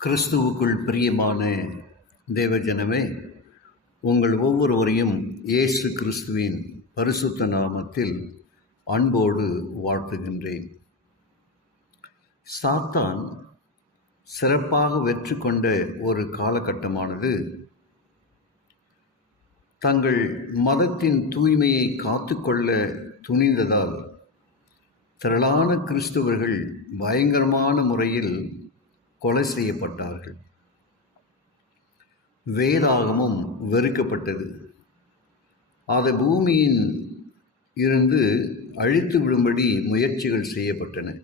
கிறிஸ்துவுக்குள் பிரியமான தேவஜனமே, உங்கள் ஒவ்வொருவரையும் இயேசு கிறிஸ்துவின் பரிசுத்த நாமத்தில் அன்போடு வாழ்த்துகின்றேன். சாத்தான் சிறப்பாக வெற்றி கொண்ட ஒரு காலகட்டமானது தங்கள் மதத்தின் தூய்மையை காத்துக்கொள்ள துணிந்ததால் திரளான கிறிஸ்தவர்கள் பயங்கரமான முறையில் கொலை செய்யப்பட்டார்கள். வேதாகமும் வெறுக்கப்பட்டது. அது பூமியின் இருந்து அழித்து விடும்படி முயற்சிகள் செய்யப்பட்டன.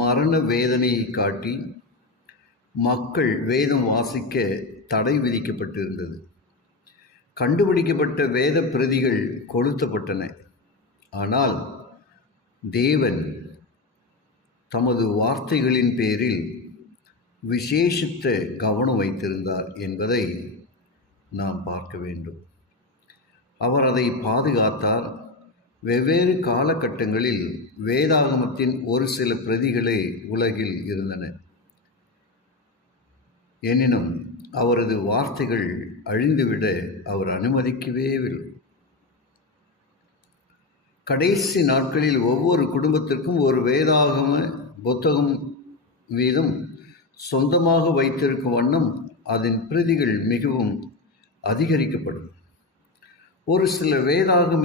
மரண வேதனையை காட்டி மக்கள் வேதம் வாசிக்க தடை விதிக்கப்பட்டிருந்தது. கண்டுபிடிக்கப்பட்ட வேத பிரதிகள் கொளுத்தப்பட்டன. ஆனால் தேவன் தமது வார்த்தைகளின் பேரில் விசேஷித்த கவனம் வைத்திருந்தார் என்பதை நாம் பார்க்க வேண்டும். அவர் அதை பாதுகாத்தார். வெவ்வேறு காலகட்டங்களில் வேதாகமத்தின் ஒரு சில பிரதிகளே உலகில் இருந்தன. எனினும் அவரது வார்த்தைகள் அழிந்துவிட அவர் அனுமதிக்கவே இல்லை. கடைசி நாட்களில் ஒவ்வொரு குடும்பத்திற்கும் ஒரு வேதாகம புத்தகம் வீதம் சொந்தமாக வைத்திருக்கும் வண்ணம் அதன் பிரதிகள் மிகவும் அதிகரிக்கப்படும். ஒரு சில வேதாகம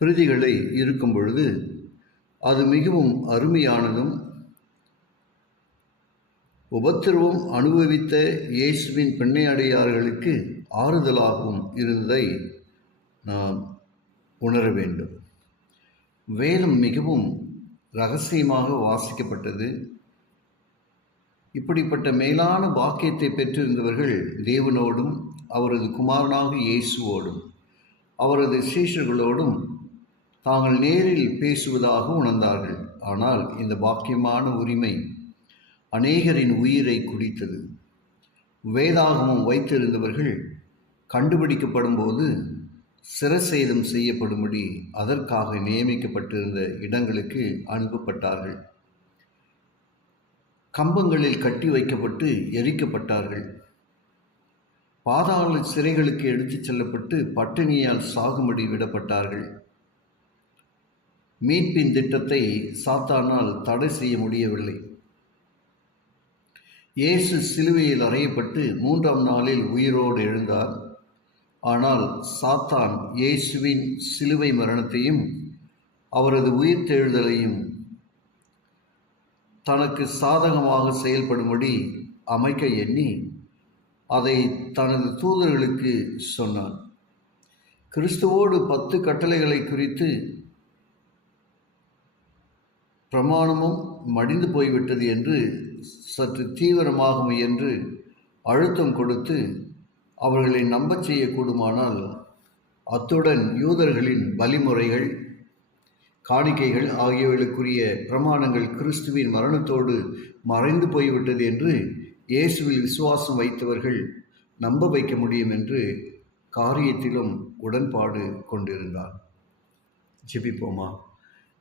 பிரதிகளை இருக்கும் பொழுது அது மிகவும் அருமையானதும் உபத்திரவம் அனுபவித்த இயேசுவின் பிள்ளையடியார்களுக்கு ஆறுதலாகவும் இருந்ததை நாம் உணர வேண்டும். வேதம் மிகவும் இரகசியமாக வாசிக்கப்பட்டது. இப்படிப்பட்ட மேலான பாக்கியத்தை பெற்றிருந்தவர்கள் தேவனோடும் அவரது குமாரனாக இயேசுவோடும் அவரது சீஷர்களோடும் தாங்கள் நேரில் பேசுவதாக உணர்ந்தார்கள். ஆனால் இந்த பாக்கியமான உரிமை அநேகரின் உயிரை குடித்தது. வேதாகமம் வைத்திருந்தவர்கள் கண்டுபிடிக்கப்படும் போது சிரசேதம் செய்யப்படும்படி அதற்காக நியமிக்கப்பட்டிருந்த இடங்களுக்கு அனுப்பப்பட்டார்கள். கம்பங்களில் கட்டி வைக்கப்பட்டு எரிக்கப்பட்டார்கள். பாதாள சிறைகளுக்கு எடுத்துச் செல்லப்பட்டு பட்டினியால் சாகும்படி விடப்பட்டார்கள். மீட்பின் திட்டத்தை சாத்தானால் தடை செய்ய முடியவில்லை. இயேசு சிலுவையில் அறையப்பட்டு 3ஆம் நாளில் உயிரோடு எழுந்தார். ஆனால் சாத்தான் இயேசுவின் சிலுவை மரணத்தையும் அவரது உயிர்த்தெழுதலையும் தனக்கு சாதகமாக செயல்படும்படி அமைக்க எண்ணி அதை தனது தூதர்களுக்கு சொன்னான். கிறிஸ்துவோடு 10 கட்டளைகளை குறித்து பிரமாணமும் மடிந்து போய்விட்டது என்று சற்று தீவிரமாக முயன்று அழுத்தம் கொடுத்து அவர்களை நம்பச் செய்யக்கூடுமானால் அத்துடன் யூதர்களின் பலிமுறைகள், காணிக்கைகள் ஆகியவைகளுக்குரிய பிரமாணங்கள் கிறிஸ்துவின் மரணத்தோடு மறைந்து போய்விட்டது என்று இயேசுவில் விசுவாசம் வைத்தவர்கள் நம்ப வைக்க முடியும் என்று காரியத்திலும் உடன்பாடு கொண்டிருந்தார். ஜெபிப்போமா.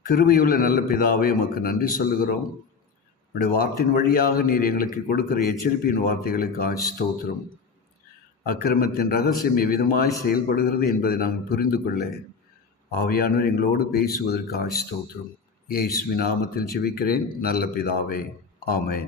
கிருபையுள்ள நல்ல பிதாவே, உமக்கு நன்றி சொல்லுகிறோம். உடைய வார்த்தையின் வழியாக நீர் எங்களுக்கு கொடுக்கிற எச்சரிப்பின் வார்த்தைகளுக்கு ஸ்தோத்திரம். அக்கிரமத்தின் ரகசியம் எவ்விதமாய் செயல்படுகிறது என்பதை நாங்கள் புரிந்து கொள்ள ஆவியானவர் எங்களோடு பேசுவதற்கு ஸ்தோத்திரம். இயேசுவின் நாமத்தில் ஜெபிக்கிறேன் நல்ல பிதாவே. ஆமென்.